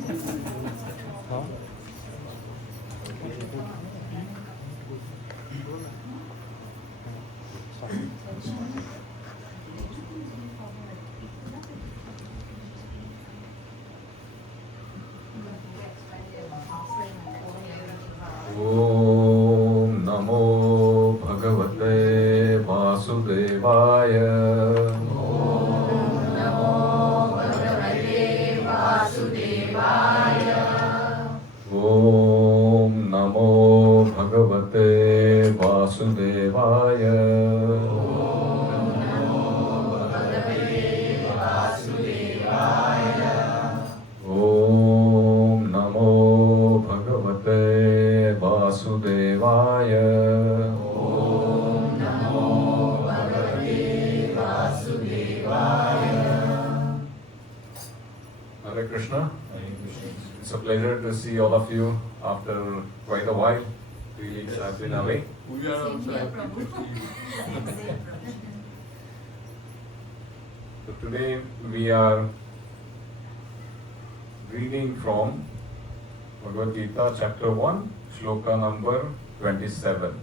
Om Namo Bhagavate Vasudevaya. Om Namo Bhagavate Vasudevaya. Om Namo Bhagavate Vasudevaya. Hare Krishna. It's a pleasure to see all of you after quite a while. 3 weeks I've been away. We are also happy to see you. So today we are reading from Bhagavad Gita chapter 1, shloka number 27.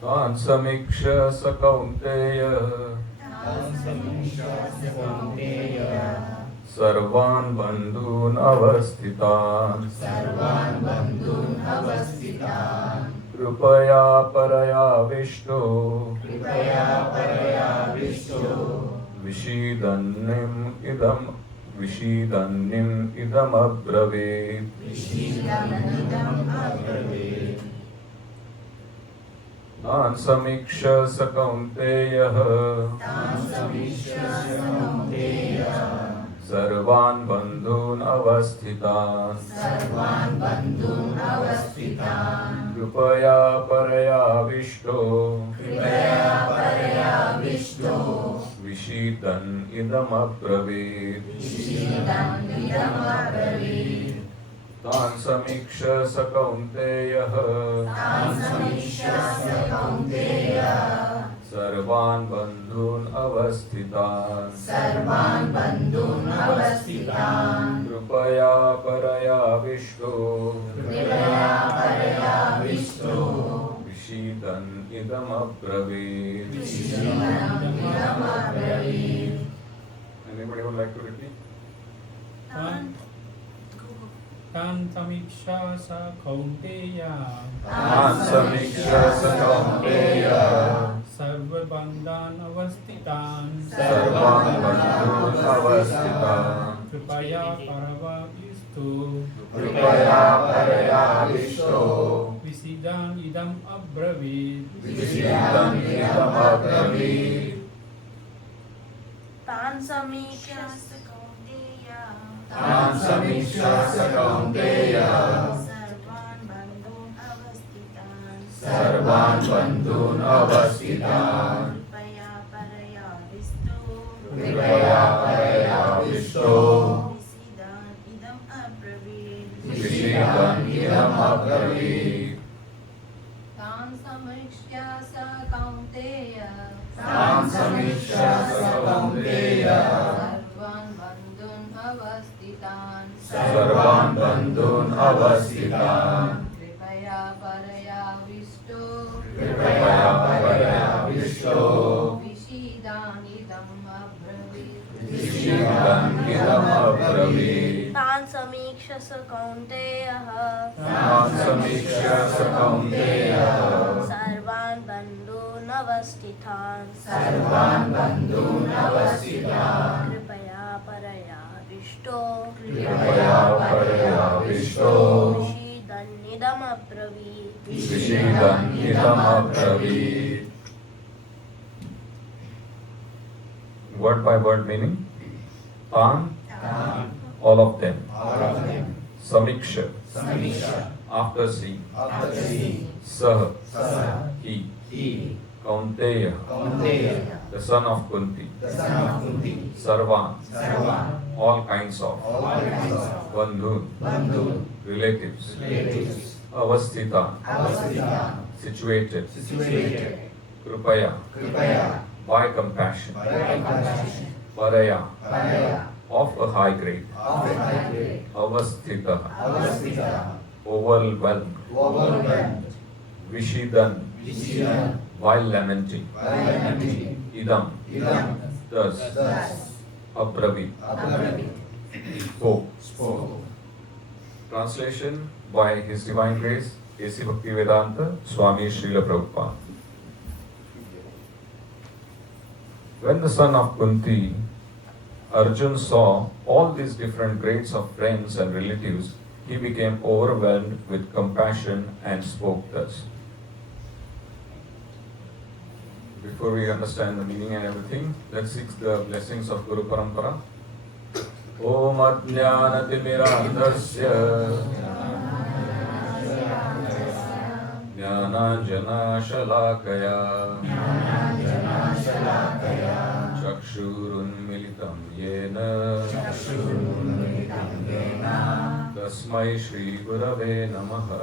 Tan samikshya sakaunteya sarvan bandhun avasthitan krupaya paraya vishto vishidannim idam abravit. Tan samiksha sakaunteya sarvan bandhun avasthitan krupaya paraya vishto vishidan idam abravit. Tan samiksha sakaunteya sarvan bandhun avasthitan krupaya paraya vishto vishidan idam abravit. Anybody would like to repeat? Tan samiksha sa kaunteya Tan samiksha sakaunteya sarva bandhan avasthitan sarvan bandhun avasthitan kripaya paravavistu krupaya paraya vishto visidan idam abravit. vishidan idam abravit. Tan samiksha sakaunteya Tan samiksha sakaunteya sarvan bandhun avasthitan sarvan bandhun avasthitan kripaya paraya vishto kripaya paraya vishto visidan idam abravit. vishidan idam abravit. Tan samiksha sa kaunteya Tan samiksha sakaunteya sarvan bandhun avasthitan sarvan bandhun avasthitan kripaya paraya vishto kripaya paraya vishto vishidan idam abravit. vishidan idam abravit. Tan samiksha sakaunteya Tan samiksha sakaunteya sarvan bandhun avasthitan kripaya paraya vishto kripaya paraya vishto vishidan idam abravit. vishidan idam abravit. Word by word meaning? Tan, all of them. Samiksha, after seeing. Sah, he. Kaunteya, the son of Kunti, Sarvan, all kinds of, Bandhu, relatives, Avasthita, situated, Kripaya, by compassion, Paraya, of a high grade, Avasthita, overwhelmed, Vishidan, while lamenting, Idam, thus, Abravi, spoke. Translation by His Divine Grace, A.C. Bhaktivedanta Swami Srila Prabhupada. When the son of Kunti, Arjun, saw all these different grades of friends and relatives, he became overwhelmed with compassion and spoke thus. Before we understand the meaning and everything, let's seek the blessings of Guru Parampara. Om Ajnanatimirandhasya Jnananjana Shalakaya Chakshurunmilitam Yena Tasmai Shri Gurave Namaha.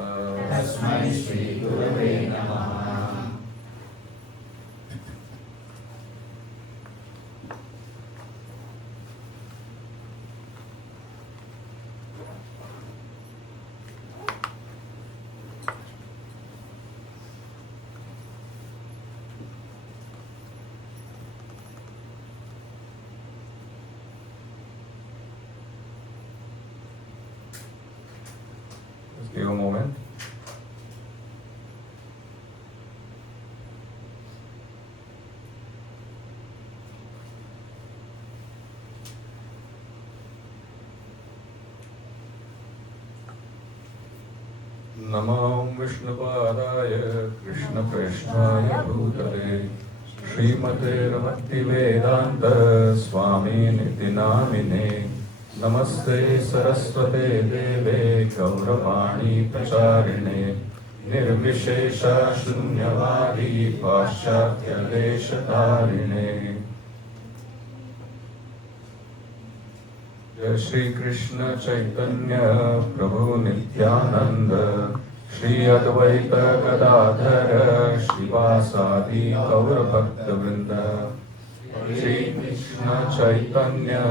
Just give a moment. Namo Vishnupadaya Krishna Krishnaya Bhutale Srimate Ramati Vedanta Swami Niti Namine Namaste Saraswate Deve Gauravani Pracharine Nirvishesha Shunyavadi Paschatya Deshatarine. Jai Shri Krishna Chaitanya Prabhu Nityananda Shri Advaita Gadadhara Shivasadi Gaura Bhakta Vrinda. Shri Krishna Chaitanya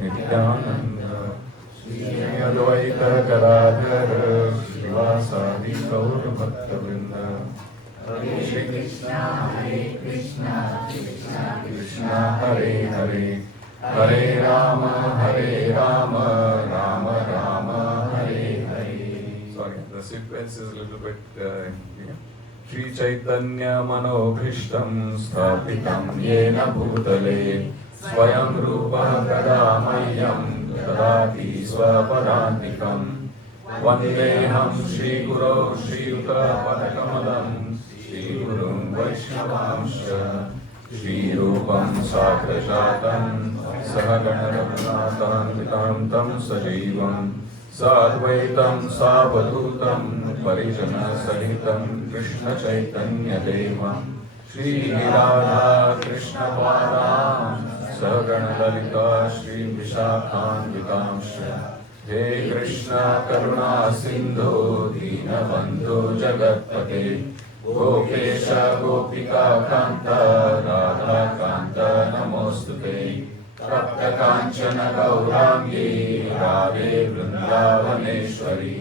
Nityananda Shri Advaita Gadadhara Shivasadi Gaura Bhakta Vrinda. Hare Krishna, Hare Krishna, Krishna Krishna, Hare Hare, Hare Rama, Rama Rama, Hare Hare. Sorry, the sequence is a little bit. Shri Chaitanya Manobhishtam Sthapitam Yena Bhutale Swayam Rupa Kadamayam Dadati Swapadantikam Vandeham Shri Guru Shri Yuta Padakamalam Shri Gurum Vaishnavamsha Shri Rupam Sakrajatam Sahagana Raghunathan Tam Sajivam Sadvaitam Savadutam Parijana Sahitam Krishna Chaitanya Devam Shri Radha Krishna Padam Sahagana Lalita Shri Vishakhan Vikamsha. He Krishna Karuna Sindhu Deenabandhu Jagatpate Gopesha Gopika Kanta Radha Kanta Namostute Tapta Kanchana Gaurangi Radhe Vrindavaneshwari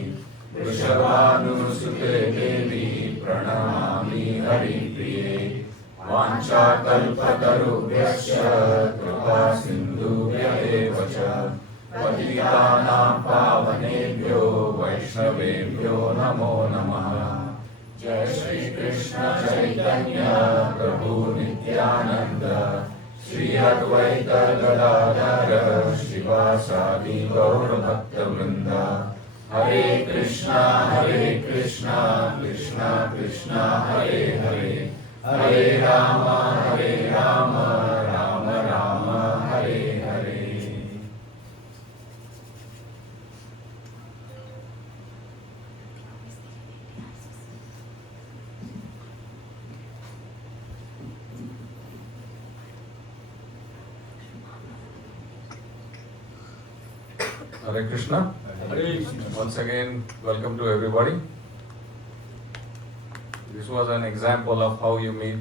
Vrishabhanusute Devi Pranamami Hari Priye Vancha Kalpatarubhyasya Kripa Sindhubhya eva cha Patitanam Pavanebhyo Vaishnavebhyo Namo Namaha. Jai Shri Krishna Chaitanya Prabhu Nityananda Shri Advaita Gadadhara Shivasadi Gaura Bhakta Vrinda. Hare Krishna, Krishna Krishna, Hare Hare, Hare Rama, Rama Rama, Hare Hare. Hare Krishna. Hare Krishna. Once again, welcome to everybody. This was an example of how you meet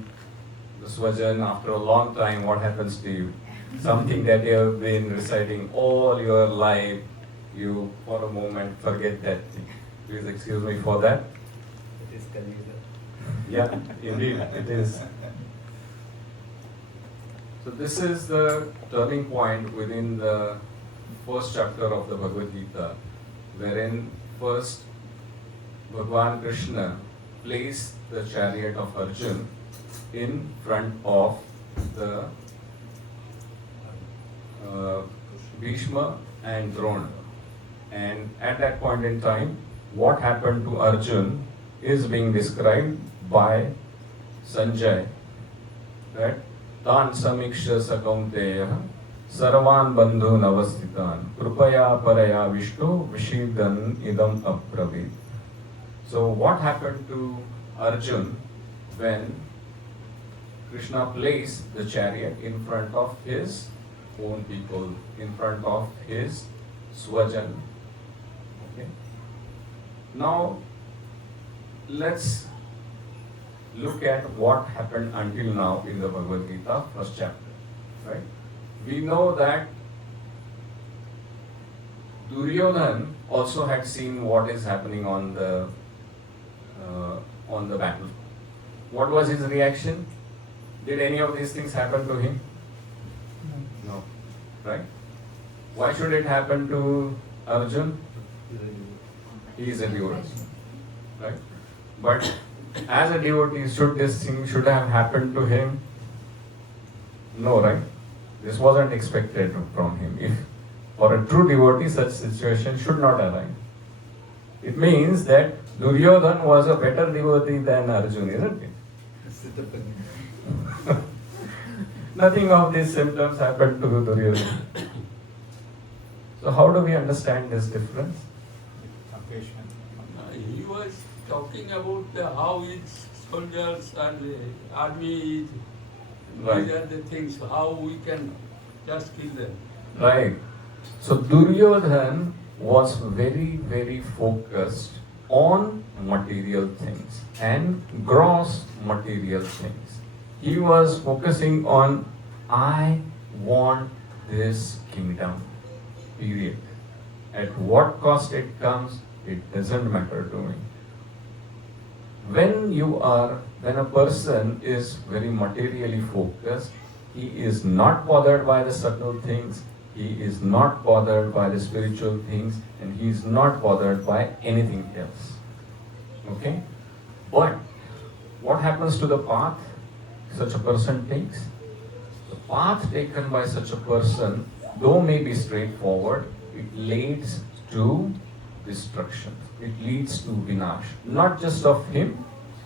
the Swajan after a long time. What happens to you? Something that you have been reciting all your life, you for a moment forget that thing. Please excuse me for that. It is Kalida. Yeah, indeed, it is. So this is the turning point within the first chapter of the Bhagavad Gita, wherein first Bhagavan Krishna placed the chariot of Arjun in front of the Bhishma and Drona. And at that point in time, what happened to Arjun is being described by Sanjay, that Tan Samiksha Sakaunteya Sarvan Bandhu Navastitan Krupaya Paraya Vishnu Vishidan Idam Apravid. So what happened to Arjun when Krishna placed the chariot in front of his own people, in front of his Swajan? Okay. Now let's look at what happened until now in the Bhagavad Gita, first chapter. Right? We know that Duryodhan also had seen what is happening on the battle. What was his reaction? Did any of these things happen to him? No. Right? Why should it happen to Arjun? He is a devotee. Right? But as a devotee, should this thing should have happened to him? No, right? This wasn't expected from him. If for a true devotee, such situation should not arise. It means that Duryodhan was a better devotee than Arjun, isn't it? Nothing of these symptoms happened to Duryodhan. So how do we understand this difference? He was talking about how its soldiers and army is. Right. These are the things, how we can just kill them. Right. So Duryodhan was very, very focused on material things and gross material things. He was focusing on, I want this kingdom, period. At what cost it comes, it doesn't matter to me. When a person is very materially focused, he is not bothered by the subtle things, he is not bothered by the spiritual things, and he is not bothered by anything else. Okay? But what happens to the path such a person takes? The path taken by such a person, though may be straightforward, it leads to destruction. It leads to vinash. Not just of him,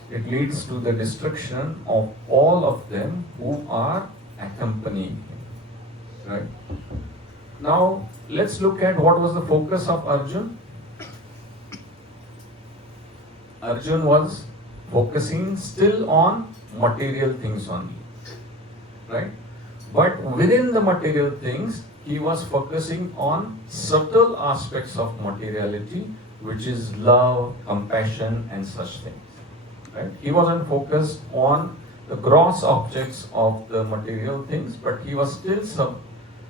it leads to the destruction of all of them who are accompanying him. Right? Now, let's look at what was the focus of Arjun. Arjun was focusing still on material things only. Right? But within the material things, he was focusing on subtle aspects of materiality, which is love, compassion, and such things. Right? He wasn't focused on the gross objects of the material things, but he was still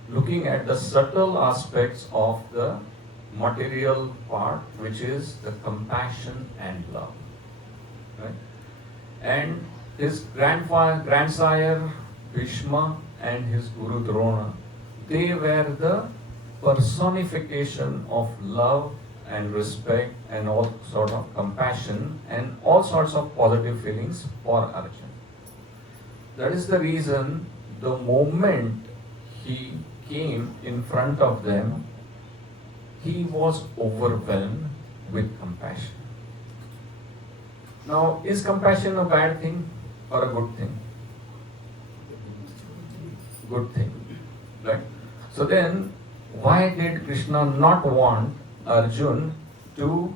looking at the subtle aspects of the material part, which is the compassion and love. Right? And his grandsire Bhishma and his Guru Drona, they were the personification of love and respect and all sort of compassion and all sorts of positive feelings for Arjun. That is the reason the moment he came in front of them, he was overwhelmed with compassion. Now, is compassion a bad thing or a good thing? Good thing, right? So then, why did Krishna not want Arjun to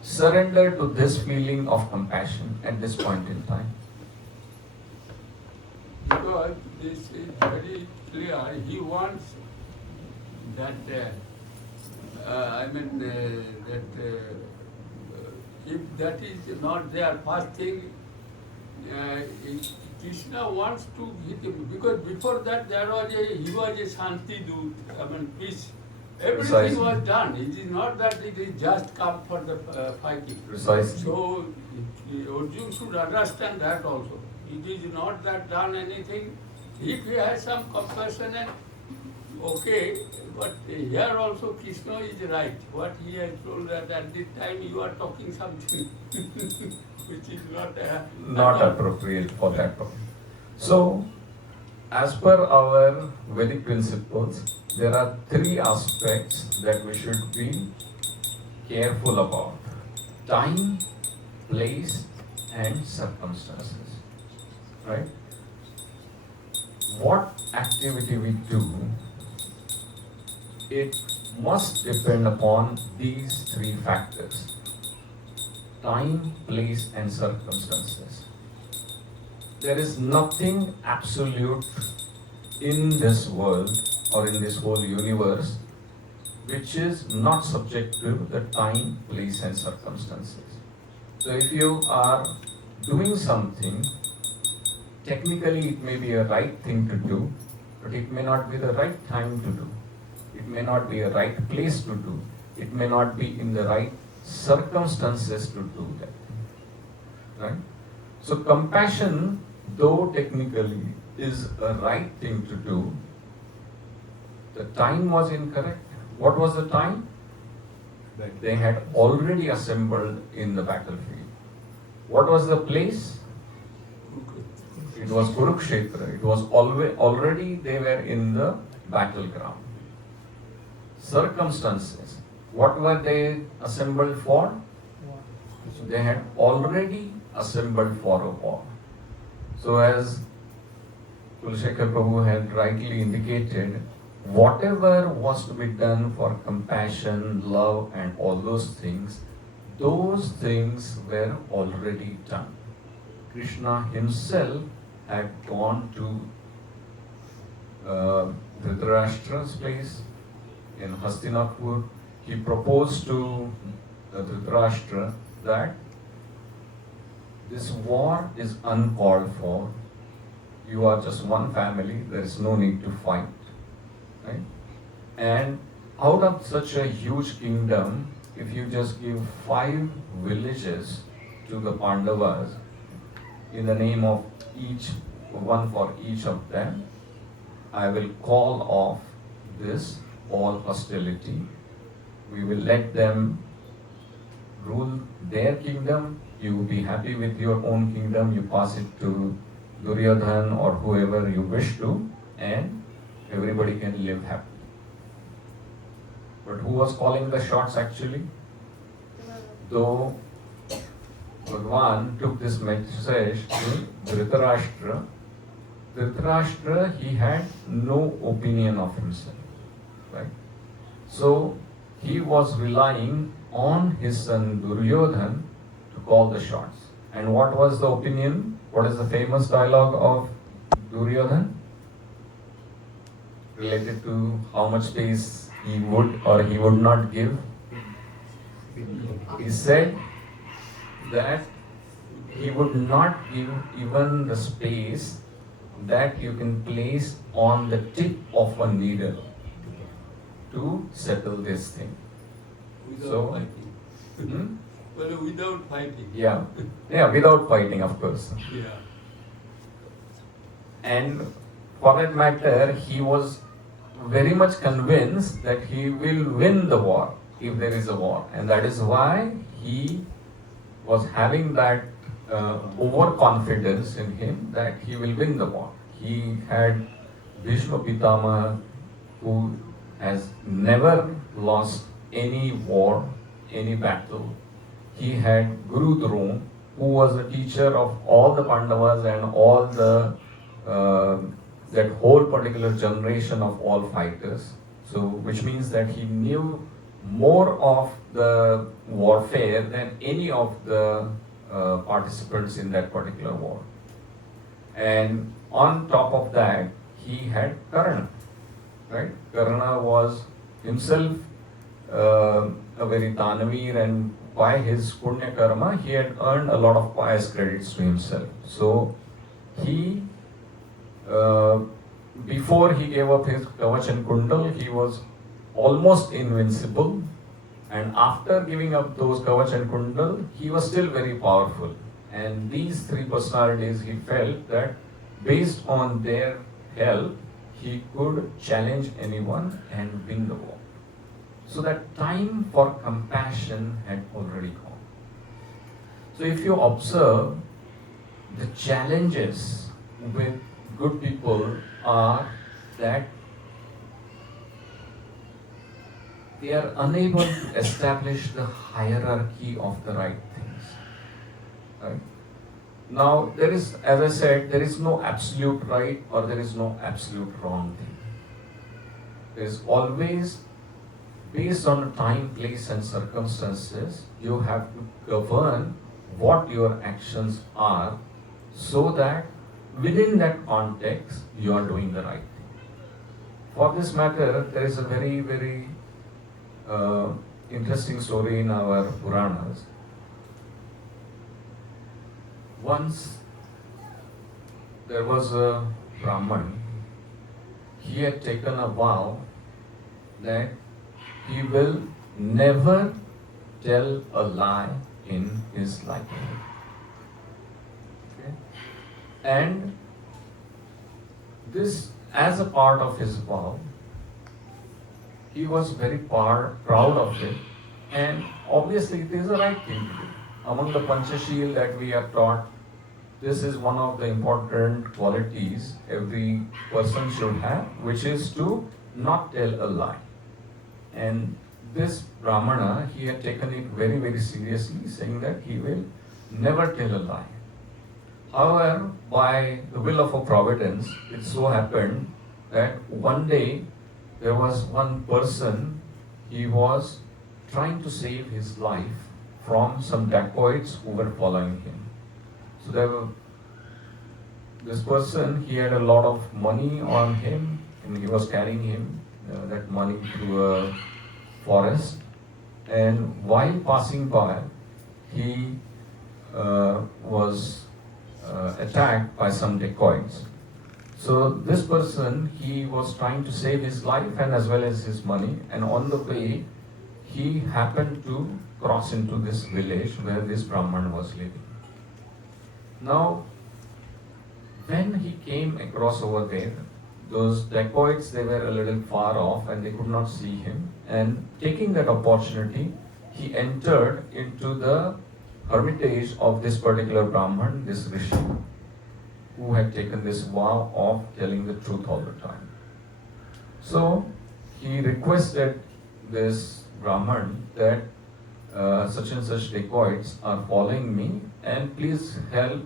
surrender to this feeling of compassion at this point in time? Because this is very clear. He wants if that is not there, first thing, Krishna wants to hit him, because before that he was a Shanti Dut, peace. Everything Precisely. was done. It is not that it is just come for the fighting. Precisely. So Arjun should understand that also. It is not that done anything. If he has some compassion, and okay, but here also Krishna is right. What he has told that at this time you are talking something which is Not appropriate for that purpose. So, as per our Vedic principles, there are three aspects that we should be careful about: time, place, and circumstances. Right? What activity we do, it must depend upon these three factors: time, place, and circumstances. There is nothing absolute in this world or in this whole universe which is not subject to the time, place, and circumstances. So if you are doing something, technically it may be a right thing to do, but it may not be the right time to do. It may not be a right place to do. It may not be in the right circumstances to do that. Right? So compassion, though technically is a right thing to do, the time was incorrect. What was the time? They had already assembled in the battlefield. What was the place? It was Kurukshetra. It was already they were in the battleground. Circumstances. What were they assembled for? They had already assembled for a war. So as Kulshekhar Prabhu had rightly indicated, whatever was to be done for compassion, love, and all those things were already done. Krishna himself had gone to Dhritarashtra's place in Hastinapur. He proposed to Dhritarashtra that this war is uncalled for. You are just one family, there is no need to fight. Right? And out of such a huge kingdom, if you just give 5 villages to the Pandavas in the name of one for each of them, I will call off this all hostility. We will let them rule their kingdom. You will be happy with your own kingdom. You pass it to Duryodhan or whoever you wish to, and everybody can live happy. But who was calling the shots actually? Though Bhagwan took this message to Dhritarashtra, he had no opinion of himself. Right? So he was relying on his son Duryodhan to call the shots. And what was the opinion? What is the famous dialogue of Duryodhan? Related to how much space he would or he would not give. He said that he would not give even the space that you can place on the tip of a needle to settle this thing. Without fighting. Well, without fighting. Yeah, without fighting, of course. Yeah. And for that matter, he was very much convinced that he will win the war if there is a war, and that is why he was having that overconfidence in him that he will win the war. He had Bhishma Pitama, who has never lost any war, any battle. He had Guru Drona, who was the teacher of all the Pandavas and all the that whole particular generation of all fighters. So, which means that he knew more of the warfare than any of the participants in that particular war. And on top of that, he had Karna. Right? Karna was himself a very Danavir, and by his Punya Karma, he had earned a lot of pious credits to himself. So he, before he gave up his Kavach and Kundal, he was almost invincible. And after giving up those Kavach and Kundal, he was still very powerful. And these three personalities, he felt that based on their help, he could challenge anyone and win the war. So that time for compassion had already gone. So if you observe, the challenges with good people are that they are unable to establish the hierarchy of the right things. Right? Now, there is, as I said, there is no absolute right or there is no absolute wrong thing. There is always, based on the time, place, and circumstances, you have to govern what your actions are so that within that context, you are doing the right thing. For this matter, there is a very, very interesting story in our Puranas. Once there was a Brahman. He had taken a vow that he will never tell a lie in his life. Okay? And this, as a part of his vow, he was very proud of it, and obviously it is the right thing to do. Among the Panchashil that we are taught, this is one of the important qualities every person should have, which is to not tell a lie. And this Brahmana, he had taken it very, very seriously, saying that he will never tell a lie. However, by the will of a providence, it so happened that one day there was one person, he was trying to save his life from some dacoits who were following him. So this person, he had a lot of money on him, and he was carrying him that money through a forest. And while passing by, he was attacked by some dacoits. So this person, he was trying to save his life and as well as his money, and on the way, he happened to cross into this village where this Brahman was living. Now, when he came across over there, those dacoits, they were a little far off and they could not see him. And taking that opportunity, he entered into the hermitage of this particular Brahman, this Rishi, who had taken this vow of telling the truth all the time. So he requested this Brahman that such and such dacoits are following me, and please help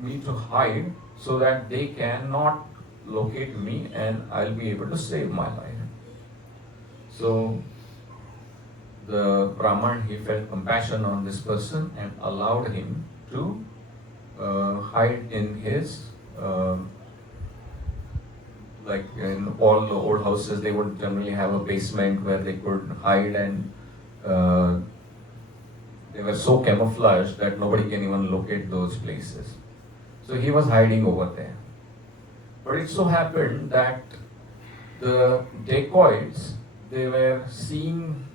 me to hide so that they cannot locate me and I'll be able to save my life. So the Brahman, he felt compassion on this person and allowed him to hide in his, like in all the old houses, they would generally have a basement where they could hide, and they were so camouflaged that nobody can even locate those places. So he was hiding over there. But it so happened that the dacoits, they were seeing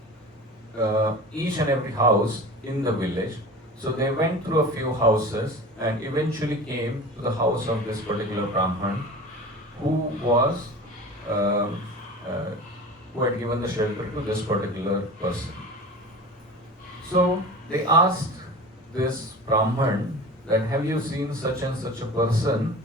each and every house in the village. So they went through a few houses and eventually came to the house of this particular Brahman who was who had given the shelter to this particular person. So they asked this Brahman that, have you seen such and such a person?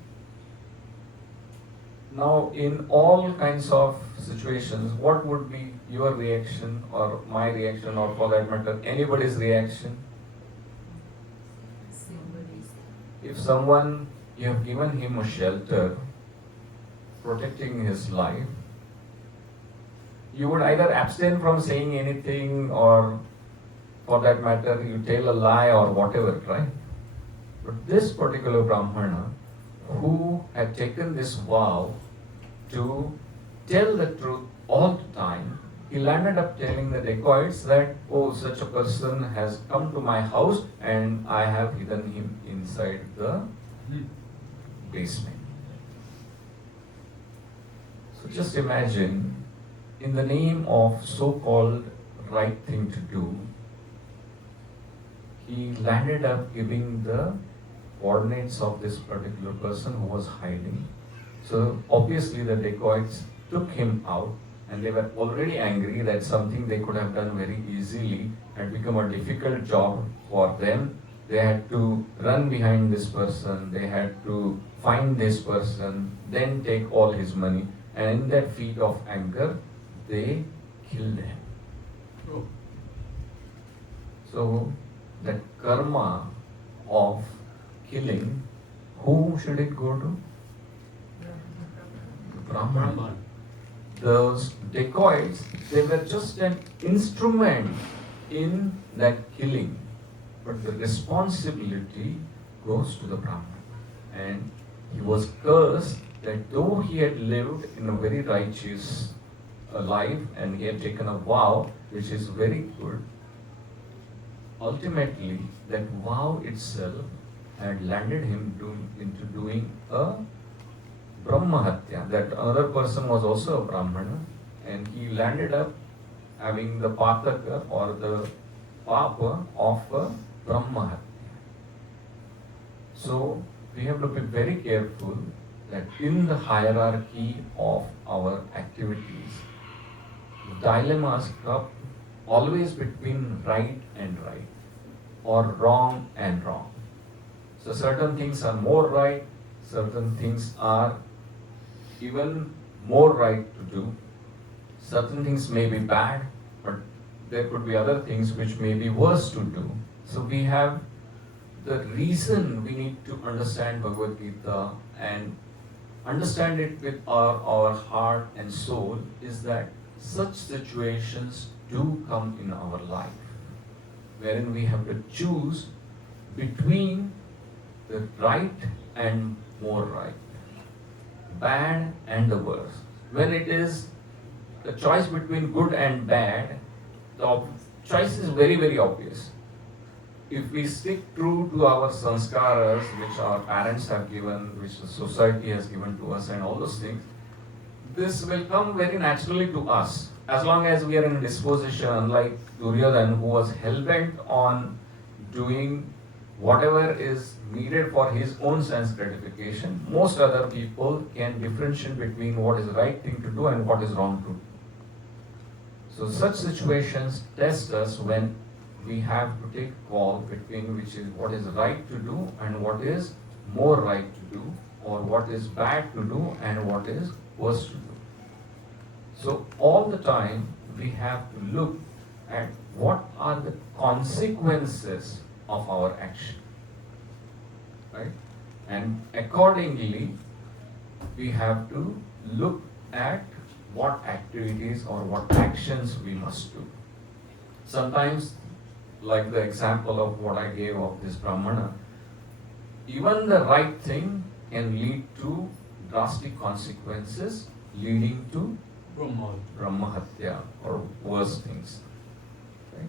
Now, in all kinds of situations, what would be your reaction or my reaction, or for that matter, anybody's reaction? If someone, you have given him a shelter, protecting his life, you would either abstain from saying anything, or for that matter, you tell a lie or whatever, right? But this particular Brahmana, who had taken this vow to tell the truth all the time, he landed up telling the dacoits that, oh, such a person has come to my house and I have hidden him inside the basement. So just imagine, in the name of so-called right thing to do, he landed up giving the coordinates of this particular person who was hiding. So obviously the dacoits took him out, and they were already angry that something they could have done very easily had become a difficult job for them. They had to run behind this person, they had to find this person, then take all his money, and in that fit of anger, they killed him. Oh. So that karma of killing, who should it go to? Brahman. Brahman. Those dacoits, they were just an instrument in that killing, but the responsibility goes to the Brahman. And he was cursed that though he had lived in a very righteous life and he had taken a vow which is very good, ultimately that vow itself had landed him into doing a Brahmahatya. That another person was also a Brahmana, and he landed up having the pataka or the papa of a Brahmahatya. So we have to be very careful that in the hierarchy of our activities, dilemmas come always between right and right or wrong and wrong. So certain things are more right, certain things are even more right to do. Certain things may be bad, but there could be other things which may be worse to do. So we have the reason we need to understand Bhagavad Gita and understand it with our heart and soul is that such situations do come in our life, wherein we have to choose between the right and more right, bad and the worst. When it is the choice between good and bad, the choice is very, very obvious. If we stick true to our sanskaras, which our parents have given, which the society has given to us, and all those things, this will come very naturally to us. As long as we are in a disposition, unlike Duryodhana, who was hell-bent on doing whatever is needed for his own sense gratification, most other people can differentiate between what is the right thing to do and what is wrong to do. So such situations test us when we have to take a call between which is what is right to do and what is more right to do, or what is bad to do and what is worse to do. So all the time we have to look at what are the consequences of our action, right? And accordingly we have to look at what activities or what actions we must do. Sometimes, like the example of what I gave of this Brahmana, even the right thing can lead to drastic consequences leading to Brahmahatya or worse things. Okay?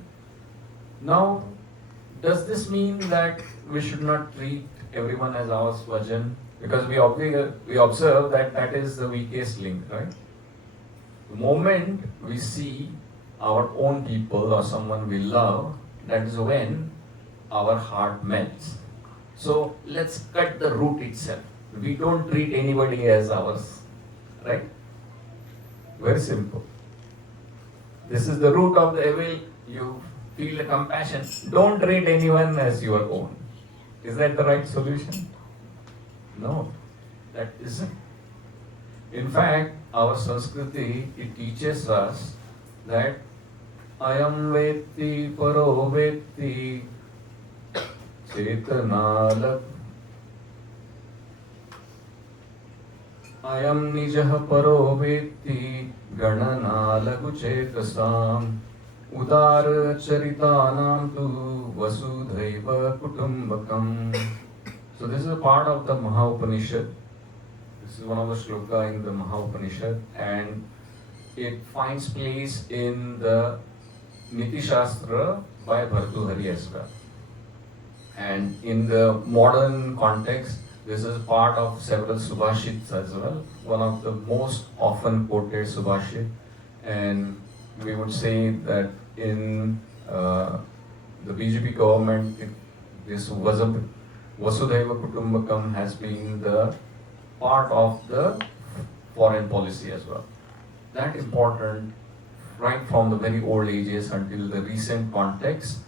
Now, does this mean that we should not treat everyone as our swajan? Because we observe that that is the weakest link, right? The moment we see our own people or someone we love, that is when our heart melts. So let's cut the root itself. We don't treat anybody as ours, right? Very simple. This is the root of the evil. You feel the compassion. Don't treat anyone as your own. Is that the right solution? No, that isn't. In fact, our Sanskriti, it teaches us that ayam vetti paro vetti chetanala ayam nijah paro vetti gananalagu chetasam udara charitanam tu vasudhaiva kutumbakam. So this is a part of the Maha Upanishad. This is one of the shloka in the Maha Upanishad, and it finds place in the Niti Shastra by Bhartuhari as well. And in the modern context, this is part of several Subhashits as well, one of the most often quoted Subhashit. And we would say that in the BJP government, this Vasudhaiva Kutumbakam has been the part of the foreign policy as well. That important right from the very old ages until the recent context.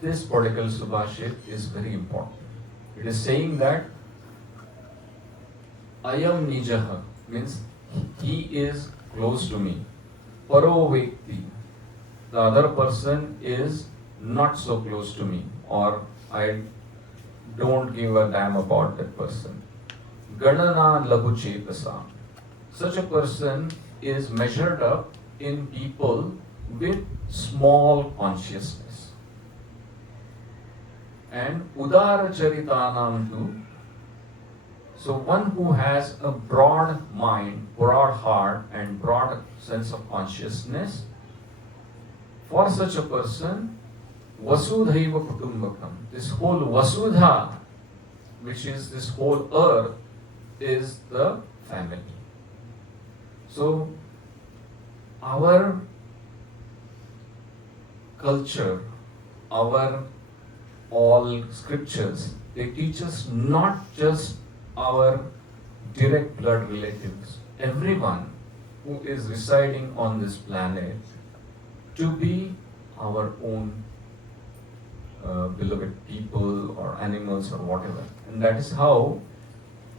This particular Subhashit is very important. It is saying that Ayam Nijaha means he is close to me. Paro Vekti, the other person is not so close to me, or I don't give a damn about that person. Ganana Labhu Chetasa, such a person is measured up in people with small consciousness. And Udara Charitanam too. So one who has a broad mind, broad heart and broad sense of consciousness, for such a person, Vasudhaiva Kutumbakam, this whole Vasudha, which is this whole earth, is the family. So our culture, our all scriptures, they teach us not just our direct blood relatives, everyone who is residing on this planet, to be our own beloved people or animals or whatever. And that is how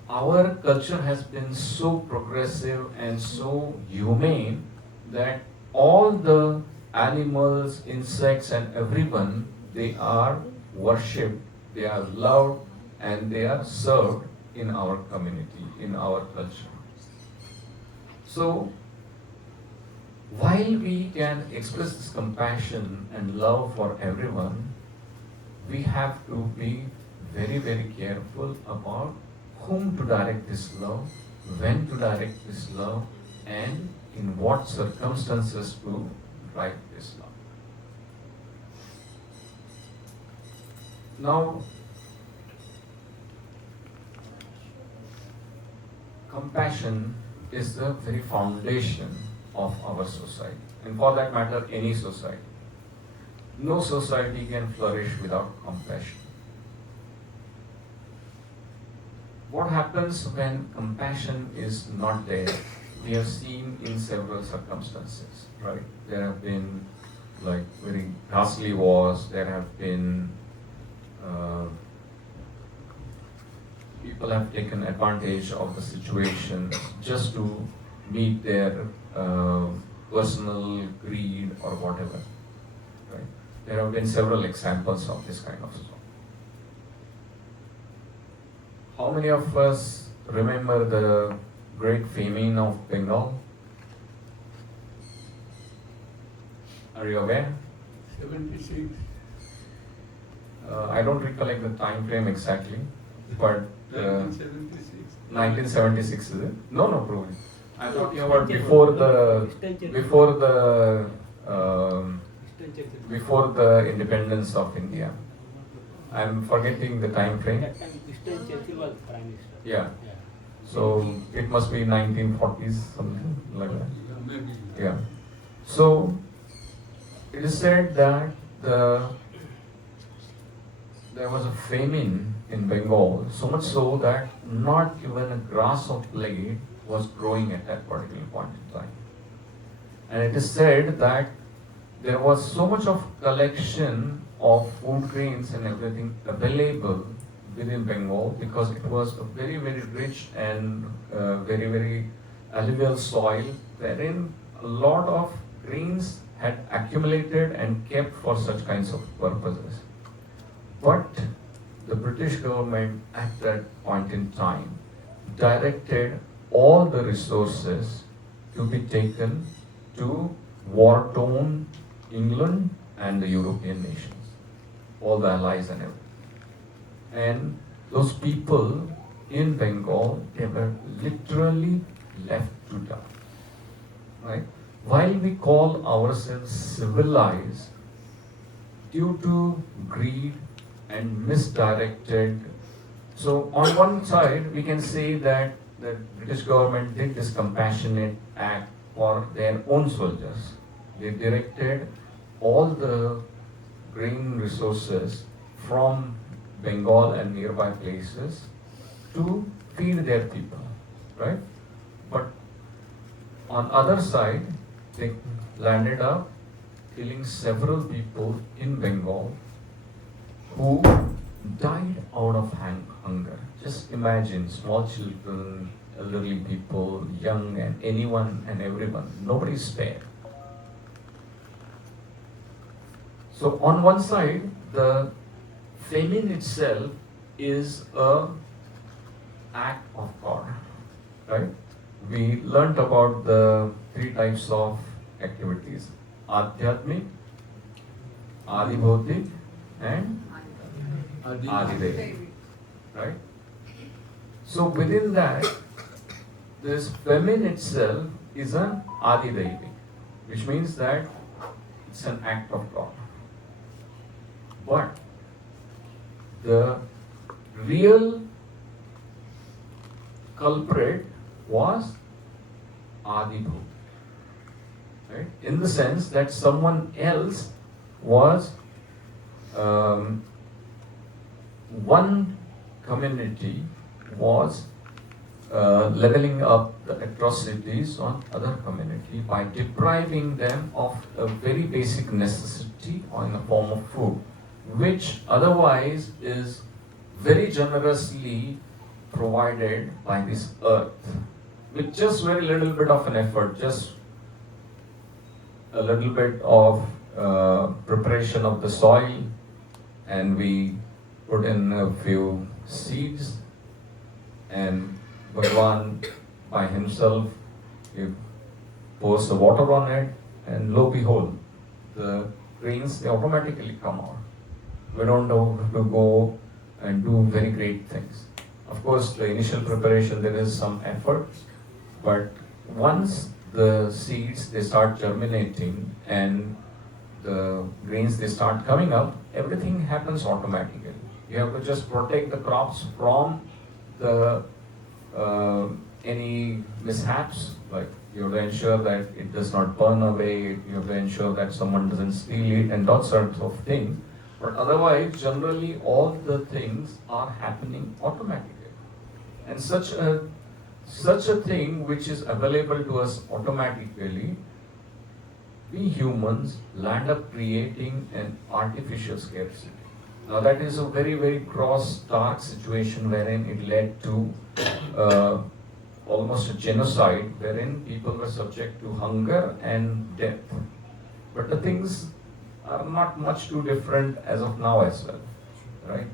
our culture has been so progressive and so humane that all the animals, insects and everyone, they are worshipped, they are loved and they are served in our community, in our culture. So, while we can express this compassion and love for everyone, we have to be very, very careful about whom to direct this love, when to direct this love, and in what circumstances to direct this love. Now, compassion is the very foundation of our society, and for that matter, any society. No society can flourish without compassion. What happens when compassion is not there? We have seen in several circumstances, right? There have been like very ghastly wars, there have been people have taken advantage of the situation just to meet their personal greed or whatever. Right? There have been several examples of this kind of stuff. How many of us remember the great famine of Bengal? Are you aware? 76. I don't recollect the time frame exactly, but 1976. 1976 is it? No, Prabhuji. I'm talking about before the independence of India. I'm forgetting the time frame. Winston Churchill was Prime Minister. Yeah. So it must be 1940s, something like that. Yeah, maybe. Yeah. So it is said that there was a famine in Bengal, so much so that not even a grass of blade was growing at that particular point in time. And it is said that there was so much of collection of food grains and everything available within Bengal because it was a very, very rich and very, very alluvial soil wherein a lot of grains had accumulated and kept for such kinds of purposes. But the British government at that point in time directed all the resources to be taken to war-torn England and the European nations, all the allies and everything. And those people in Bengal, they were literally left to die. Right? while we call ourselves civilized, due to greed and misdirected. So on one side, we can say that the British government did this compassionate act for their own soldiers. They directed all the grain resources from Bengal and nearby places to feed their people, right? But on other side, they landed up killing several people in Bengal who died out of hunger. Just imagine small children, elderly people, young, and anyone and everyone. Nobody spared. So on one side, the famine itself is a act of God, right? We learnt about the three types of activities: Adhyatmic, Adibhautik, and Adidev, right? So within that, this famine itself is an Adidevic, which means that it's an act of God. But the real culprit was Adibhut, right? In the sense that someone else was one community was leveling up the atrocities on other community by depriving them of a very basic necessity or in the form of food, which otherwise is very generously provided by this earth with just very little bit of an effort, just a little bit of preparation of the soil, and we put in a few seeds, and Bhagwan by himself he pours the water on it, and lo behold, the grains they automatically come out. We don't have to go and do very great things. Of course, the initial preparation there is some effort, but once the seeds they start germinating and the grains they start coming up, everything happens automatically. You have to just protect the crops from the any mishaps, like you have to ensure that it does not burn away, you have to ensure that someone doesn't steal it and that sort of thing. But otherwise, generally all the things are happening automatically. And such a thing which is available to us automatically, we humans land up creating an artificial scarcity. Now that is a very, very gross, dark situation wherein it led to almost a genocide, wherein people were subject to hunger and death. But the things are not much too different as of now as well, right?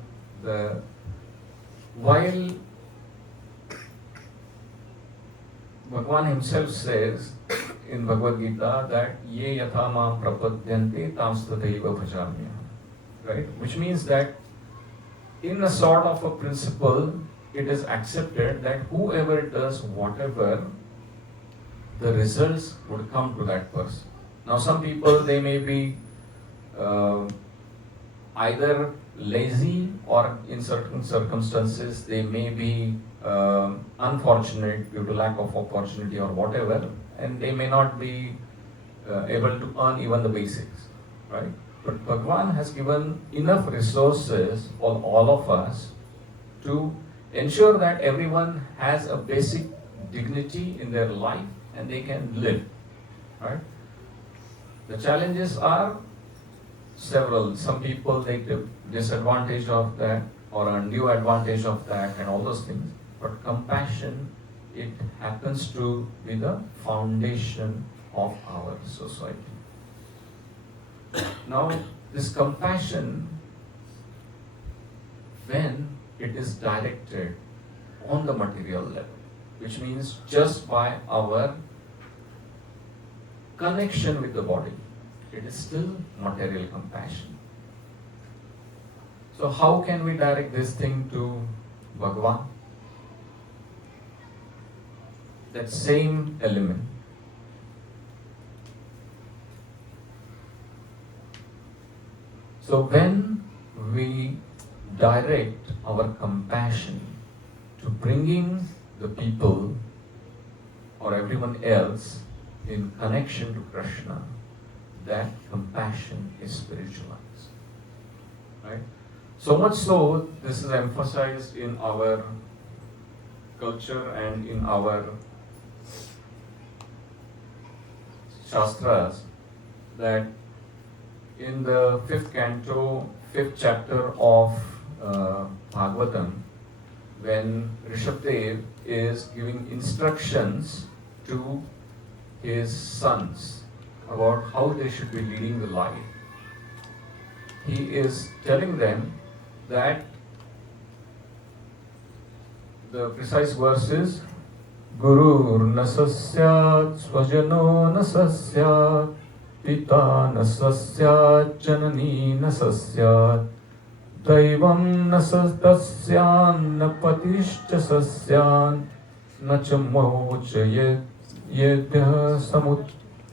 While Bhagwan himself says in Bhagavad Gita that ye yatha mam prapadyante tam stataiva bhajamya, right? Which means that in a sort of a principle, it is accepted that whoever does whatever, the results would come to that person. Now some people, they may be either lazy, or in certain circumstances they may be unfortunate due to lack of opportunity or whatever, and they may not be able to earn even the basics, right? But Bhagwan has given enough resources for all of us to ensure that everyone has a basic dignity in their life and they can live, right? The challenges are several. Some people take the disadvantage of that or undue advantage of that and all those things. But compassion, it happens to be the foundation of our society. Now, this compassion, when it is directed on the material level, which means just by our connection with the body, it is still material compassion. So how can we direct this thing to Bhagavan? That same element, So when we direct our compassion to bringing the people or everyone else in connection to Krishna, that compassion is spiritualized. Right? So much so, this is emphasized in our culture and in our Shastras, that in the 5th canto, 5th chapter of Bhagavatam, when Rishabdev is giving instructions to his sons about how they should be leading the life, he is telling them that the precise verse is Guru nasasyat swajano nasasyat Pita nasasyat janani nasasyat Daivam nasastasyan napatishcha sasyan Nachamocha yedya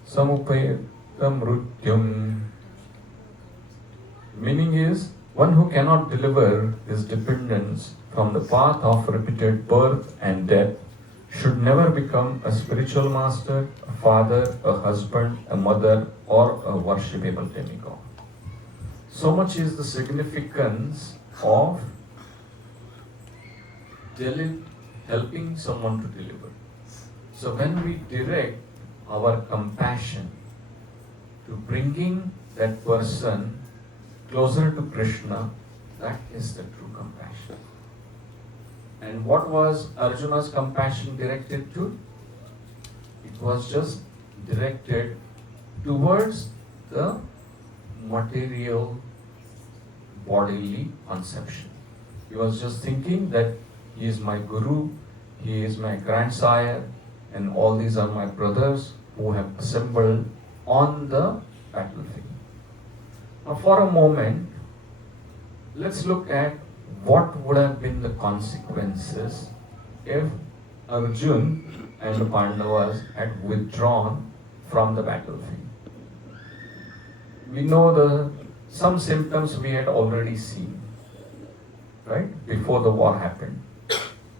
samupayatam mrutyam. Meaning is, one who cannot deliver his dependents from the path of repeated birth and death should never become a spiritual master, a father, a husband, a mother, or a worshipable demigod. So much is the significance of helping someone to deliver. So when we direct our compassion to bringing that person closer to Krishna, that is the true compassion. And what was Arjuna's compassion directed to? It was just directed towards the material bodily conception. He was just thinking that he is my guru, he is my grandsire, and all these are my brothers who have assembled on the battlefield. Now for a moment, let's look at what would have been the consequences if Arjun and the Pandavas had withdrawn from the battlefield. We know some symptoms we had already seen, right? Before the war happened.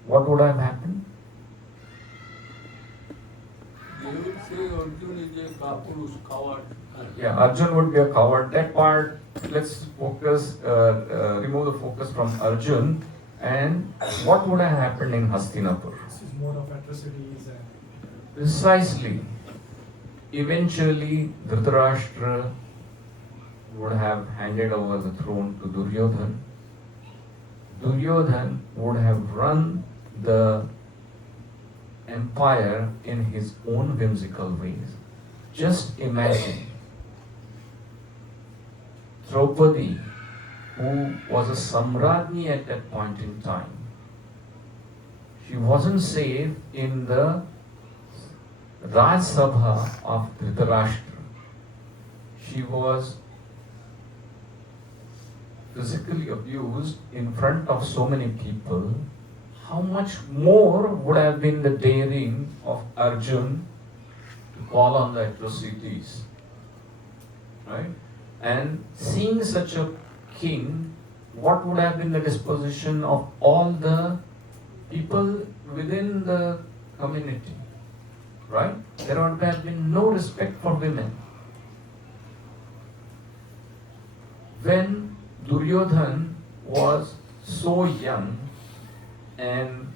What would have happened? They would say Arjun is a Kapurus, coward. Yeah, Arjun would be a coward. That part, let's focus, remove the focus from Arjun. And what would have happened in Hastinapur? This is more of atrocities and Precisely. Eventually, Dhritarashtra would have handed over the throne to Duryodhan. Duryodhan would have run the empire in his own whimsical ways. Just imagine Draupadi, who was a Samrajni at that point in time. She wasn't safe in the Raj Sabha of Dhritarashtra. She was physically abused in front of so many people. How much more would have been the daring of Arjun to call on the atrocities, right? And seeing such a king, what would have been the disposition of all the people within the community, right? There would have been no respect for women. When Duryodhan was so young and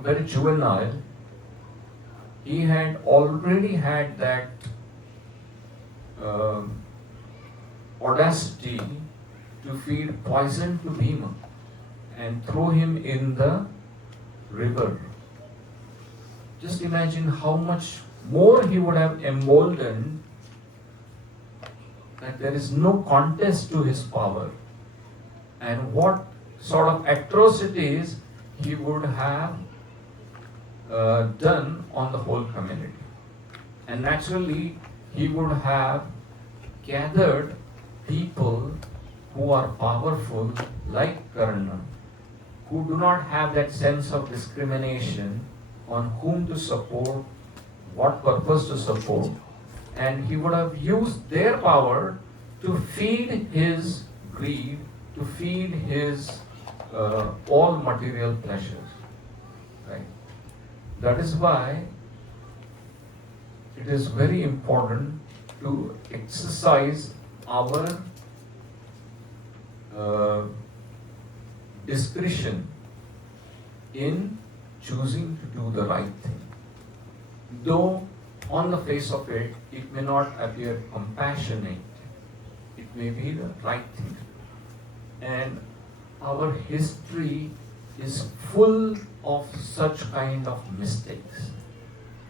very juvenile, he had already had that audacity to feed poison to Bhima and throw him in the river. Just imagine how much more he would have emboldened that there is no contest to his power, and what sort of atrocities he would have done on the whole community. And naturally, he would have gathered people who are powerful like Karna, who do not have that sense of discrimination on whom to support, what purpose to support, and he would have used their power to feed his greed, to feed his all material pleasures. Right? That is why it is very important to exercise our discretion in choosing to do the right thing. Though on the face of it, it may not appear compassionate, it may be the right thing to do. And our history is full of such kind of mistakes.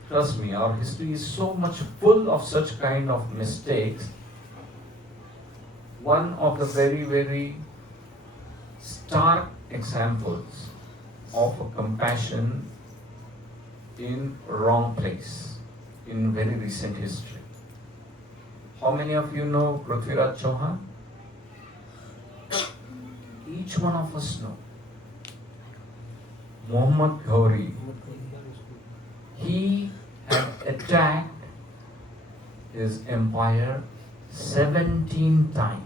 Trust me, our history is so much full of such kind of mistakes. One of the very, very stark examples of a compassion in wrong place in very recent history. How many of you know Prithviraj Chauhan? Each one of us know. Muhammad Ghori, he had attacked his empire 17 times.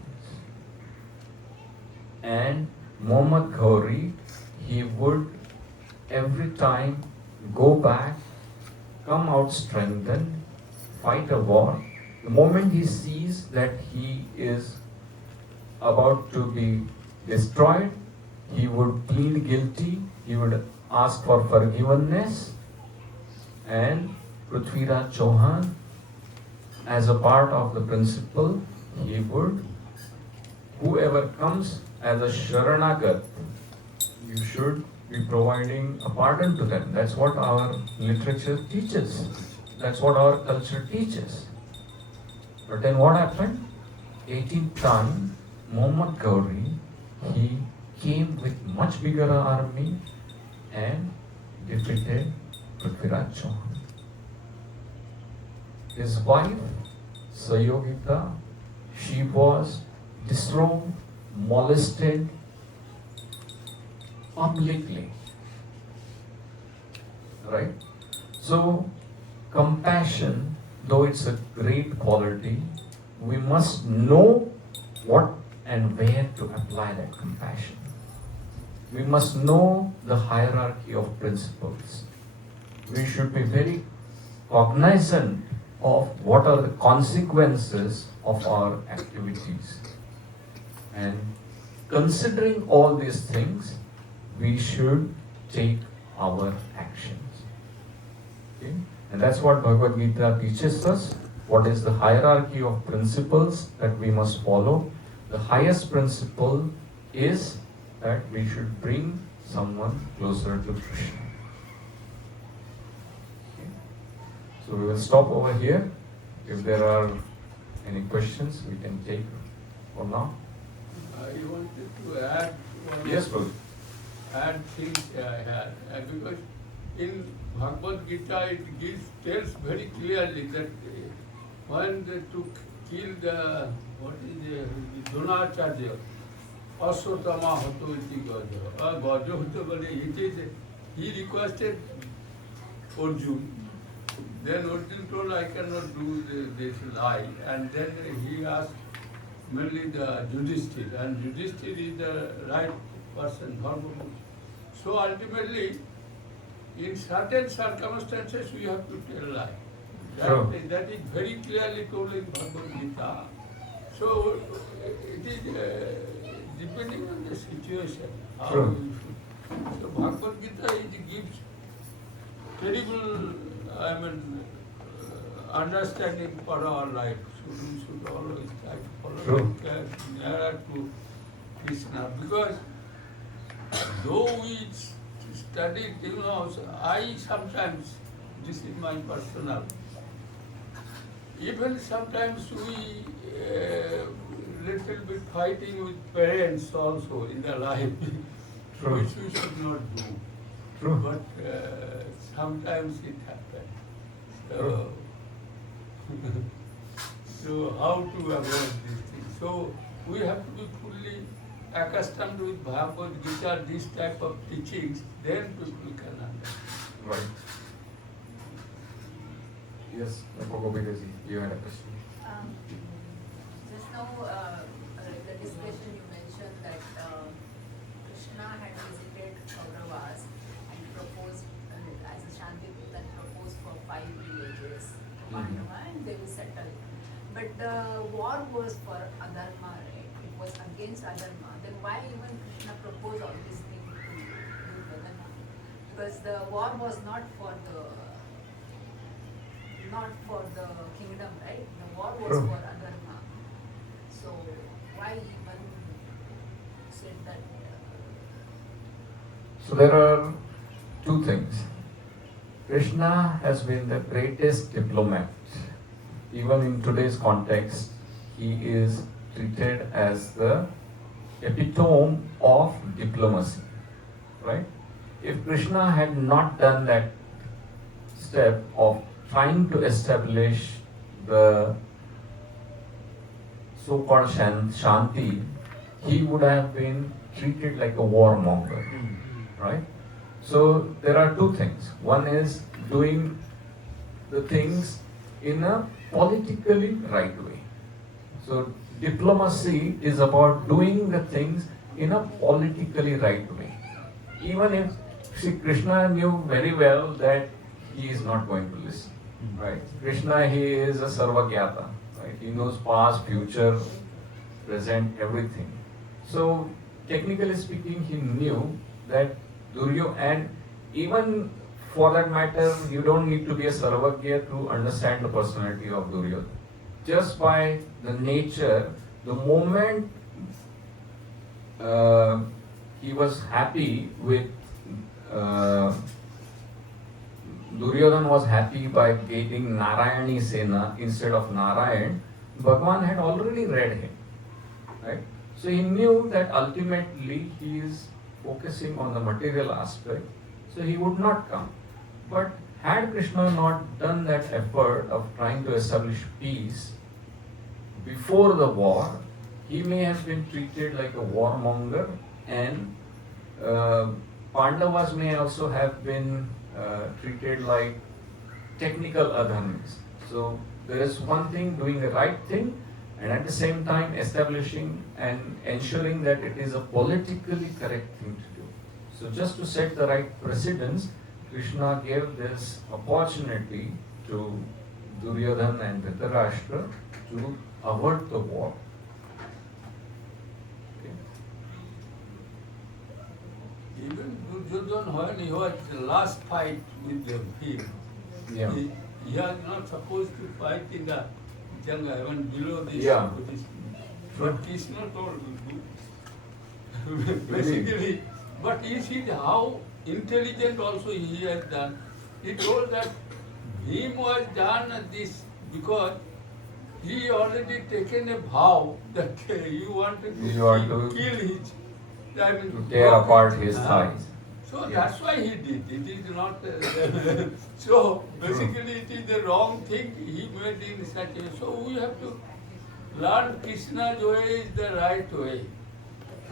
And Muhammad Ghori, he would every time go back, come out strengthened, fight a war. The moment he sees that he is about to be destroyed, he would plead guilty, he would ask for forgiveness, and Prithviraj Chauhan, as a part of the principle, he would, whoever comes as a Sharanagat, you should be providing a pardon to them. That's what our literature teaches. That's what our culture teaches. But then what happened? 18th time, Muhammad Ghori, he came with much bigger army and defeated Prithviraj Chauhan. His wife, Sayogita, she was disrobed, molested publicly. Right? So, compassion, though it's a great quality, we must know what and where to apply that compassion. We must know the hierarchy of principles. We should be very cognizant of what are the consequences of our activities. And considering all these things, we should take our actions. Okay? And that's what Bhagavad Gita teaches us. What is the hierarchy of principles that we must follow? The highest principle is that we should bring someone closer to Krishna. Okay. So we will stop over here. If there are any questions, we can take for now. I wanted to add one. Yes, Prabhu. Add things I had. Because in Bhagavad Gita it tells very clearly that when they to kill the Dronacharya, Aswatthama Hato iti Gaja. Gaja Hato bole, it is, he requested Arjun. Then Arjun told, I cannot do this lie. And then he asked mainly the Yudhishthira, and Yudhishthira is the right person, Dharma. So ultimately, in certain circumstances, we have to tell lie. That is very clearly told in Bhagavad Gita. So it is depending on the situation. How you should. So Bhagavad Gita it gives terrible, understanding for our life. So we should always try to follow nearer to Krishna. Because though we study, I sometimes, this is my personal, even sometimes we little bit fighting with parents also in the life, which we should not do. True. But sometimes it happens. So, so how to avoid these things? So we have to be fully accustomed with Bhagavad Gita, this type of teachings, then people can understand. Right. Yes, Gopidaji, you had a question. Just now, the discussion you mentioned that Krishna had visited Kauravas and proposed as a Shantiputa and proposed for 5 villages to Pandava and they will settle. But the war was for Adharma, right? It was against Adharma. Then why even Krishna proposed all these things to Duryodhana? Because the war was not for the kingdom, right? The war was True. for Adharma. So why even said that? So there are two things. Krishna has been the greatest diplomat. Even in today's context, he is treated as the epitome of diplomacy, right? If Krishna had not done that step of trying to establish the so-called Shanti, he would have been treated like a warmonger, right? So there are two things. One is doing the things in a politically right way. So diplomacy is about doing the things in a politically right way. Even if Krishna knew very well that he is not going to listen, right? Krishna, he is a sarvagyata, right? He knows past, future, present, everything. So technically speaking, he knew that and even for that matter, you don't need to be a sarvagya to understand the personality of Duryodhana. Just by the nature, the moment he was happy with Duryodhana was happy by getting Narayani Sena instead of Narayan, Bhagavan had already read him, right? So he knew that ultimately he is focusing on the material aspect, so he would not come. But had Krishna not done that effort of trying to establish peace before the war, he may have been treated like a warmonger, and Pandavas may also have been treated like technical adharmis. So there is one thing, doing the right thing, and at the same time establishing and ensuring that it is a politically correct thing to do. So just to set the right precedence, Krishna gave this opportunity to Duryodhana and Dhritarashtra to avert the war. Okay. Even Duryodhana, when he was the last fight with him, Yeah. he was not supposed to fight in the jungle, even below this Yeah. position. But Krishna told him to. Basically, but you see how intelligent also he has done. He told that him was done this because he already taken a vow that you wanted to kill his, I mean, To tear apart his thighs. So that's why he did. It is not. So basically, it is the wrong thing he made in such a way. So we have to learn Krishna's way is the right way,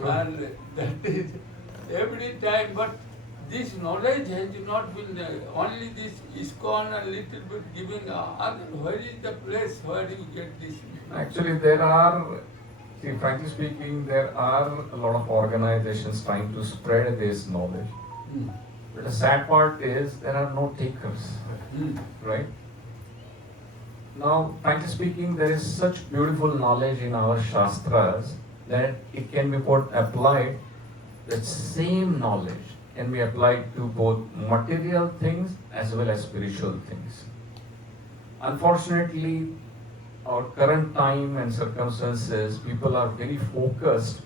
and that is every time. But this knowledge has not been only this ISKCON a little bit giving. Where is the place where you get this? Actually, there are, see, frankly speaking, there are a lot of organizations trying to spread this knowledge. But the sad part is there are no takers, right? Now, frankly speaking, there is such beautiful knowledge in our Shastras that it can be applied, that same knowledge can be applied to both material things as well as spiritual things. Unfortunately, our current time and circumstances, people are very focused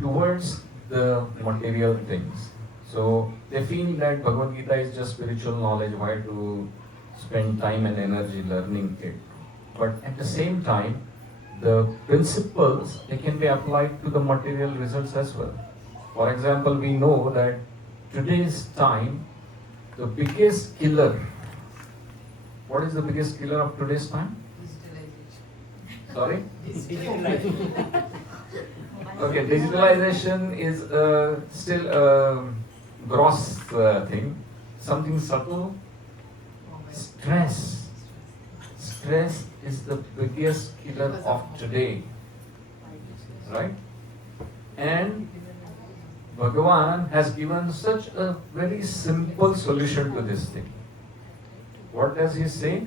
towards the material things. So they feel that Bhagavad Gita is just spiritual knowledge, why to spend time and energy learning it? But at the same time, the principles, they can be applied to the material results as well. For example, we know that today's time, the biggest killer, what is the biggest killer of today's time? Sorry? Okay, digitalization is still a gross thing. Something subtle. Stress. Stress is the biggest killer of today. right? And Bhagavan has given such a very simple solution to this thing. What does he say?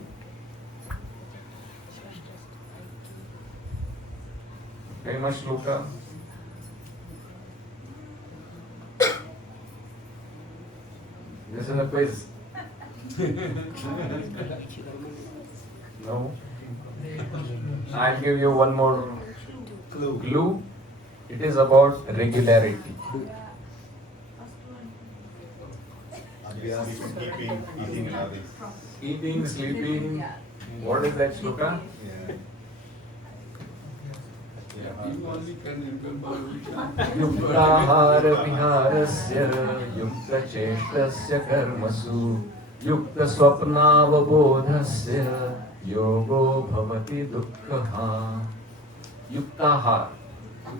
Famous shloka. This is a quiz. No. I'll give you one more clue. It is about regularity. Sleeping, eating, and others. Eating, sleeping. What is that shloka? You only can remember which one. युक्ताहार विहारस्य युक्तचेष्टस्य कर्मसु युक्तस्वप्नावबोधस्य योगो भवति दुःखः. Yuktahar,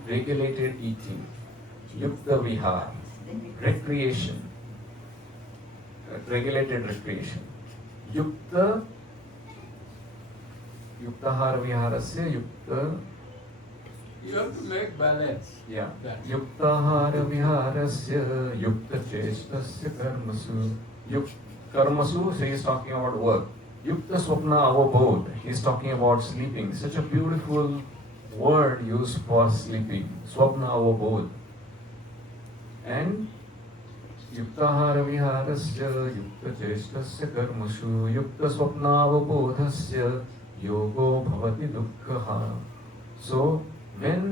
regulated eating. Yukta vihar, recreation, regulated recreation. Yuktahar viharasya yukta. You have to make balance. Yeah. That's it. Yuktahara viharasya yukta chestasya karmasu. Karmasu, so he is talking about work. Yukta swapna avabodh, he is talking about sleeping. Such a beautiful word used for sleeping. Swapna avabodh. And Yuktahara viharasya yukta chestasya karmasu yukta swapna avabodhasya yogo bhavati dukkha. So, when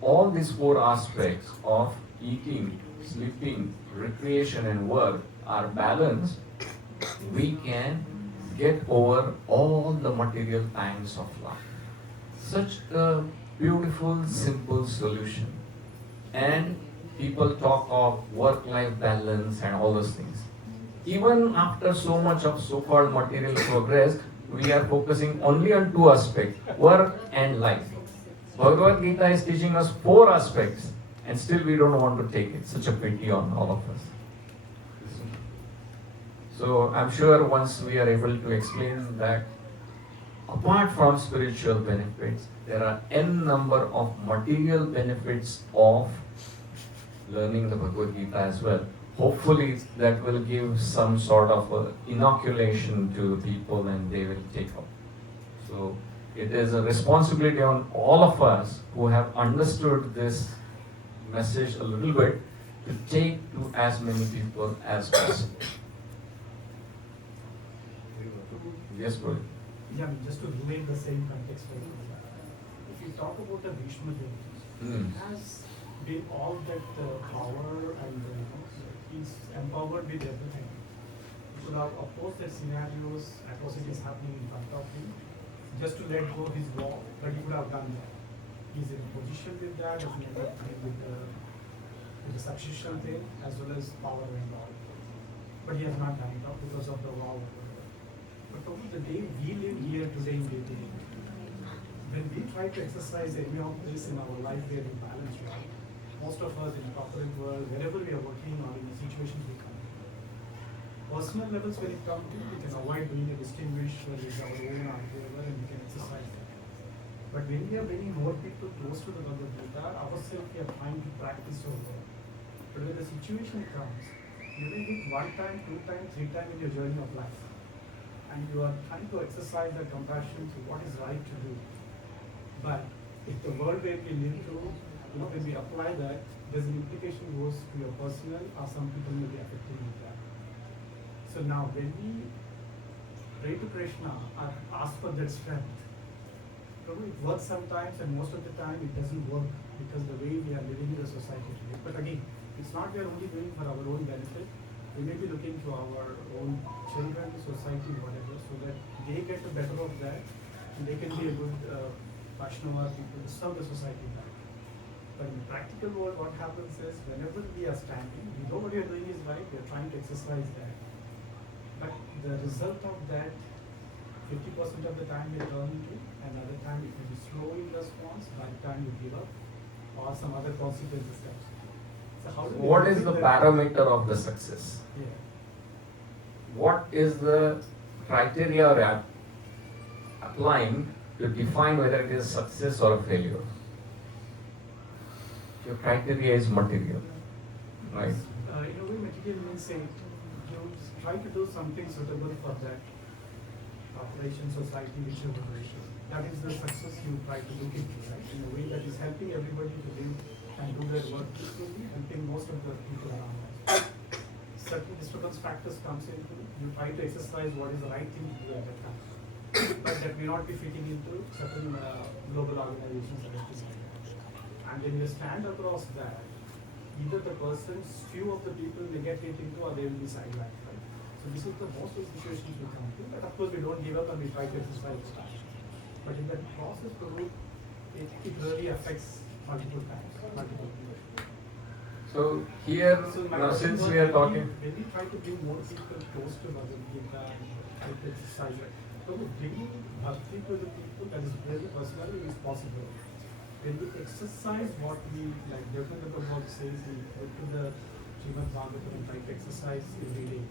all these four aspects of eating, sleeping, recreation and work are balanced, we can get over all the material pangs of life. Such a beautiful, simple solution. And people talk of work-life balance and all those things. Even after so much of so-called material progress, we are focusing only on two aspects, work and life. Bhagavad Gita is teaching us four aspects, and still we don't want to take it. Such a pity on all of us. So I'm sure once we are able to explain that apart from spiritual benefits, there are n number of material benefits of learning the Bhagavad Gita as well. Hopefully that will give some sort of inoculation to people and they will take up. So it is a responsibility on all of us who have understood this message a little bit to take to as many people as possible. Yes, bro. Yeah, I mean, just to remain the same context for if you talk about the Bhishma Dev, has been all that power and he's empowered with everything. He should have opposed the scenarios, atrocities happening in front of him, just to let go his law, but he could have done that. He's in position with that, definitely with the succession thing, as well as power and all. But he has not done it up because of the law. But over the day we live here today in India, when we try to exercise any of this in our life, we are in balance, right? Most of us in the corporate world, wherever we are working or in the situations we come. Personal levels, when it comes to, we can avoid doing a distinguish whether it's our own or whatever, and we can exercise that. But when we are bringing more people close to the Bhagavad Gita, ourselves we are trying to practice over. But when the situation comes, you may do it 1 time, 2 times, 3 times in your journey of life. And you are trying to exercise that compassion to what is right to do. But if the world where we live through, when we apply that, there's an implication goes to your personal or some people may be affected with that. So now when we pray to Krishna or ask for that strength, it works sometimes and most of the time it doesn't work because the way we are living in the society today. But again, it's not we are only doing for our own benefit. We may be looking to our own children, society, whatever, so that they get the better of that and they can be a good Vaishnava people to serve the society back. But in the practical world, what happens is whenever we are standing, we know what we are doing is right, we are trying to exercise that. But the result of that, 50% of the time we turn into, another time it will be slow in response, by the time you give up, or some other consequences comes. So how do we What is the that? parameter of the success? Yeah. What is the criteria we are applying to define whether it is success or a failure? Your criteria is material, right? In a way, material means say you try to do something suitable for that population, society, whichever ratio. That is the success you try to look into, right? In a way that is helping everybody to live and do their work peacefully, helping most of the people around us. Certain disturbance factors comes into, you try to exercise what is the right thing to do at that time. But that may not be fitting into certain global organizations and everything like that. And when you stand across that, either the person's few of the people may get hit into or they will be sidelined, right? So this is the most of the situations we come to. But of course we don't give up and we try to exercise time. But in that process, it really affects multiple times, multiple people. So here, So my now question since was, we are talking, when we try to bring more people close to Bhagavad Gita and try to exercise it, so bringing bhakti to the people, that is very personally is possible. When we exercise what we, like Devendra Prabhuji says, we go to the Srimad Bhagavatam and try to exercise every day.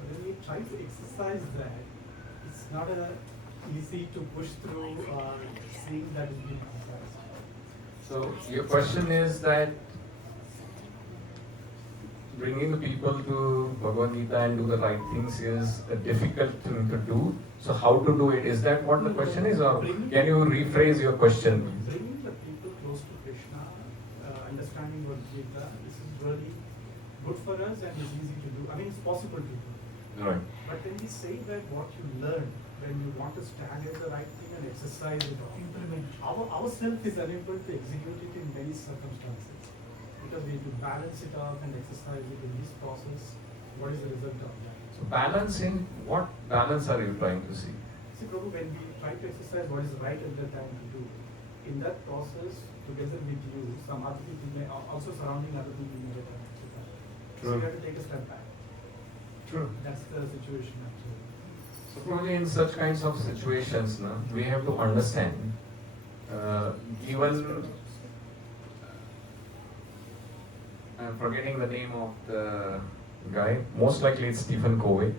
But when we try to exercise that, it's not easy to push through seeing that is being exercised. so your question is that bringing the people to Bhagavad Gita and do the right things is a difficult thing to do. So how to do it? Is that what the question is, or can you rephrase your question? Bringing the people close to Krishna, understanding what Gita, this is really good for us and it's easy to do. I mean, it's possible to do. Right. But when we say that what you learn, when you want to stand as the right thing and exercise it or implement, ourselves is unable to execute it in many circumstances. Because we need to balance it out and exercise it in this process. What is the result of that? So balancing, what balance are you trying to see? See, Prabhu, when we try to exercise what is right at the time to do, in that process, together with you, some other people may, also surrounding other people may get affected. So True. you have to take a step back. True. That's the situation actually. So probably in such kinds of situations, no, we have to understand, given, I'm forgetting the name of the guy, most likely it's Stephen Covey.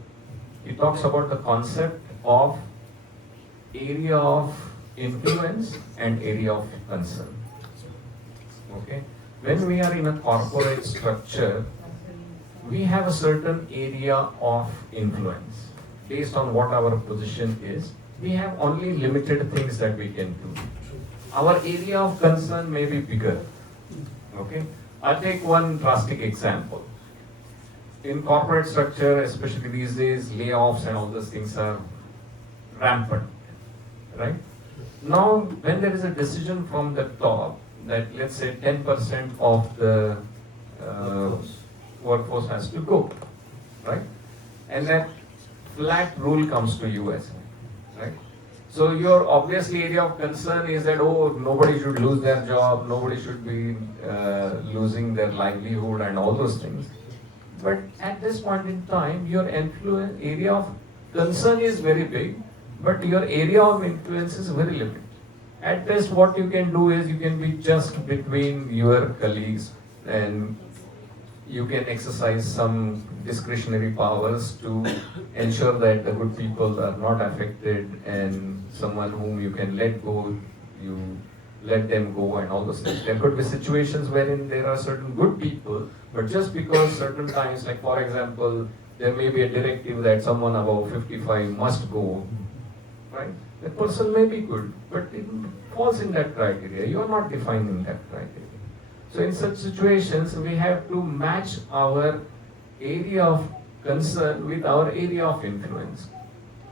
He talks about the concept of area of influence and area of concern. Okay? When we are in a corporate structure, we have a certain area of influence. Based on what our position is, we have only limited things that we can do. Our area of concern may be bigger. Okay? I'll take one drastic example. In corporate structure, especially these days, layoffs and all those things are rampant, right? Now, when there is a decision from the top that let's say 10% of the workforce has to go, right? And that flat rule comes to US, right? So your obviously area of concern is that, oh, nobody should lose their job, nobody should be losing their livelihood and all those things. But at this point in time, your influence area of concern is very big, but your area of influence is very limited. At best, what you can do is you can be just between your colleagues and you can exercise some discretionary powers to ensure that the good people are not affected, and someone whom you can let go, you let them go and all those things. There could be situations wherein there are certain good people, but just because certain times, like for example, there may be a directive that someone above 55 must go, right? That person may be good, but it falls in that criteria. You are not defining that criteria. So in such situations, we have to match our area of concern with our area of influence.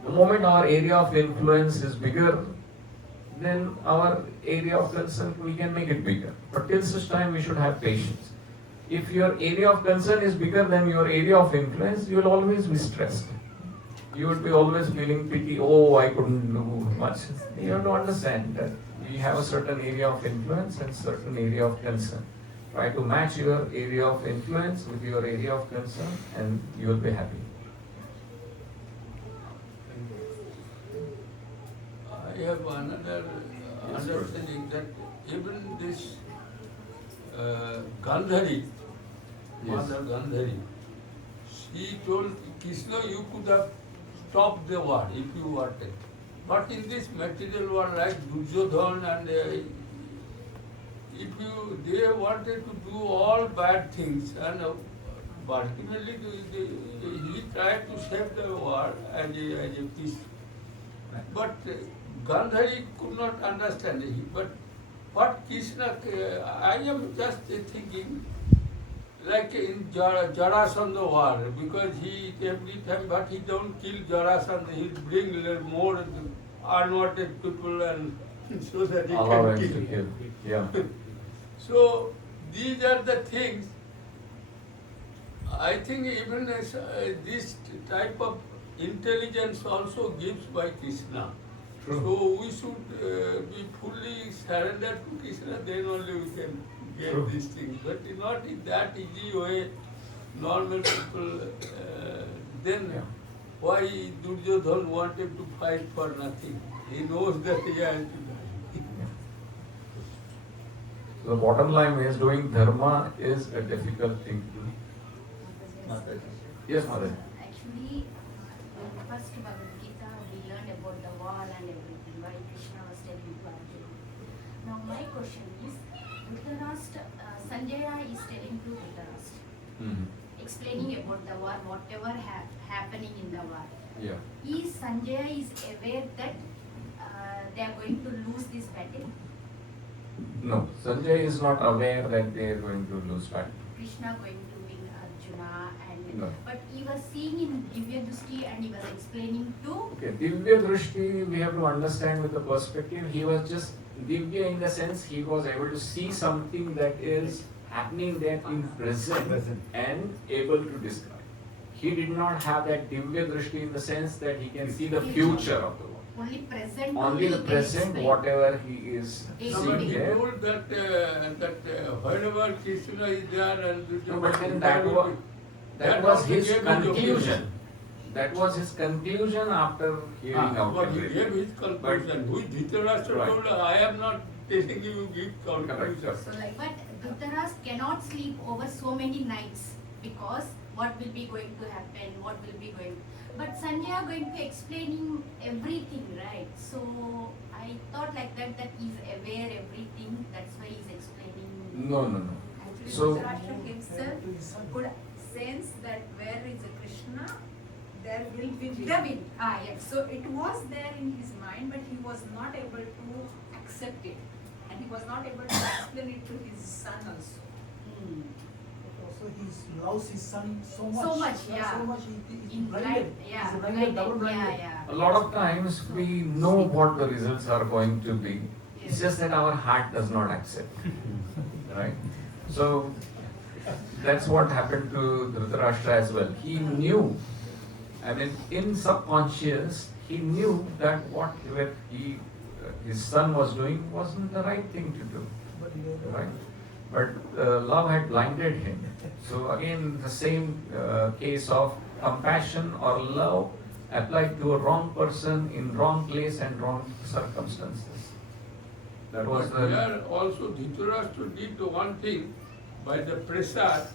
The moment our area of influence is bigger, then our area of concern, we can make it bigger. But till such time, we should have patience. If your area of concern is bigger than your area of influence, you will always be stressed. You will be always feeling pity, oh, I couldn't do much. You have to understand that you have a certain area of influence and certain area of concern. Try to match your area of influence with your area of concern and you will be happy. I have another understanding that even this Gandhari, Mother Gandhari, she told Krishna, you could have stopped the war if you wanted. But in this material world, like Duryodhan and they wanted to do all bad things, and ultimately he tried to save the world as a peace. But Gandhari could not understand it. But what Krishna, I am just thinking, like in Jarasandha war, because he every time, but he don't kill Jarasandha, he bring more unwanted people and so that he Allow can him to kill. kill. Yeah. So these are the things. I think even this type of intelligence also gives by Krishna. True. So we should be fully surrendered to Krishna, then only we can get True. these things. But not in that easy way, normal people, then Yeah. why Duryodhana wanted to fight for nothing? He knows that he has to die. So the bottom line is doing dharma is a difficult thing to do. Yes, Mother. Actually, in first Bhagavad Gita, we learned about the war and everything, why Krishna was telling to Arjuna. Now my question is, Dhritarashtra, Sanjaya is telling to Dhritarashtra, Mhm. explaining about the war, whatever happening in the war. Yeah. Is Sanjaya is aware that they are going to lose this battle? No, Sanjay is not aware that they are going to lose battle. Krishna going to win Arjuna, and No. but he was seeing in Divya Drushti and he was explaining to Okay, Divya Drishti, we have to understand with the perspective, he was just Divya in the sense he was able to see something that is happening there in present and able to describe. He did not have that Divya Drishti in the sense that he can see the future of the world. only present. Only the he can present, explain. whatever he is He No, but seeing he there. told that wherever Krishna is there and No, but then that was also his gave conclusion. That was his conclusion after hearing out But he everything. gave his conclusion. Who Dhritarashtra Right. told, I am not telling you give conclusion. Correct. So like, but Dhritarashtra cannot sleep over so many nights because what will be going to happen, what will be going. But Sanjay going to explaining everything, right? So I thought like that he's aware everything. That's why he's explaining. No. Actually, So- Dhritarashtra himself could sense that where is a Krishna, there will be the wind. Yes. So it was there in his mind, but he was not able to accept it, and he was not able to explain it to his son also. Hmm. Also, he loves his son so much. So much, yeah. So much, he's In blinded. yeah, He's blinded, double blinded. yeah. A lot of times we know what the results are going to be. It's just that our heart does not accept. Right? So that's what happened to Dhritarashtra as well. He knew, I mean, in subconscious, he knew that what his son was doing wasn't the right thing to do. Right? But love had blinded him. So again, the same case of compassion or love applied to a wrong person in wrong place and wrong circumstances. That was But here also Dhritarashtra did one thing, by the pressure,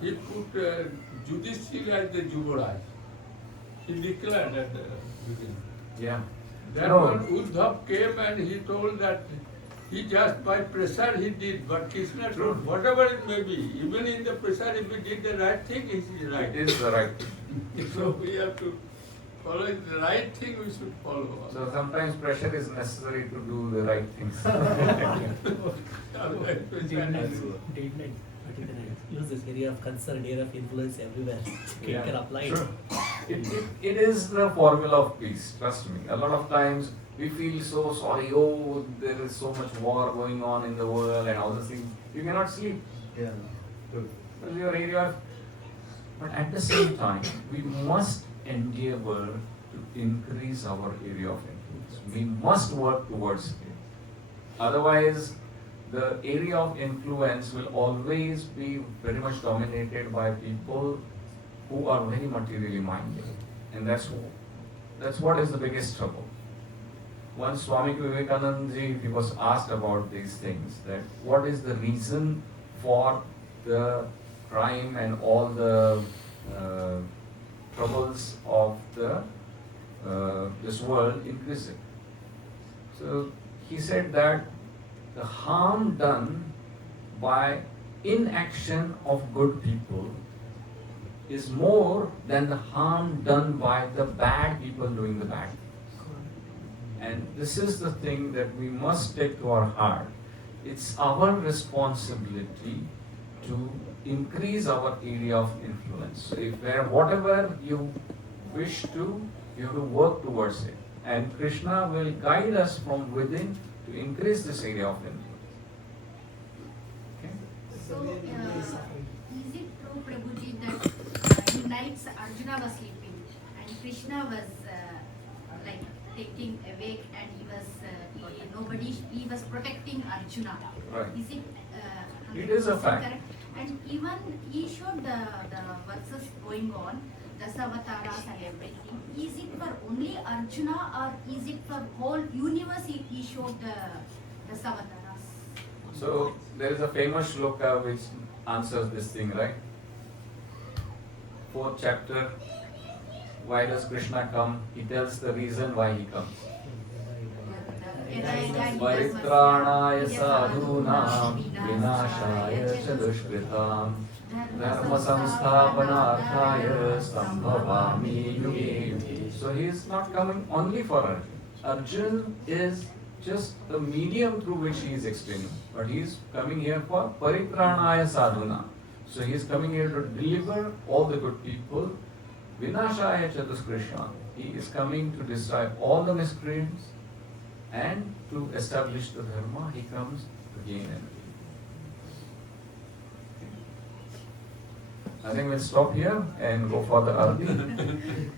he put Yudhishthira as the Yuvraj. He declared at the beginning. yeah. That No. one Uddhav came and he told that he just by pressure he did, but Krishna told whatever it may be, even in the pressure if he did the right thing, it is right. It is the right thing. So we have to follow the right thing, we should follow. So sometimes pressure is necessary to do the right things. Use this area of concern, area of influence everywhere. You can apply it. Sure. It is the formula of peace, trust me. A lot of times we feel so sorry, oh, there is so much war going on in the world and all those things. You cannot sleep. Yeah. That's your area of. But at the same time, we must endeavor to increase our area of influence. We must work towards it. Otherwise, the area of influence will always be very much dominated by people who are very materially minded. And that's what is the biggest trouble. Once Swami Vivekananda ji, he was asked about these things, that what is the reason for the crime and all the troubles of this world increasing. So he said that the harm done by inaction of good people is more than the harm done by the bad people doing the bad. And this is the thing that we must take to our heart. It's our responsibility to increase our area of influence. So if whatever you wish to, you have to work towards it. And Krishna will guide us from within to increase this area of influence. Okay? So, is it true, Prabhuji, that in nights Arjuna was sleeping and Krishna was like taking awake and he was protecting Arjuna? Right. Is it? It is a 100% fact. correct? And even he showed the verses going on, the Savataras and everything. Is it for only Arjuna or is it for whole universe he showed the Savataras? So there is a famous shloka which answers this thing, right? 4th chapter. Why does Krishna come? He tells the reason why he comes. Paritranaya sadhunam vinashaya cha dushkritam dharma samsthapanarthaya sambhavami yuge yuge. So he is not coming only for Arjun. Arjun is just the medium through which he is explaining. But he is coming here for paritranaya sadhuna. So he is coming here to deliver all the good people. Vinashaya cha dushkritam. He is coming to destroy all the miscreants. And to establish the dharma, he comes again and again. I think we'll stop here and go for the arati.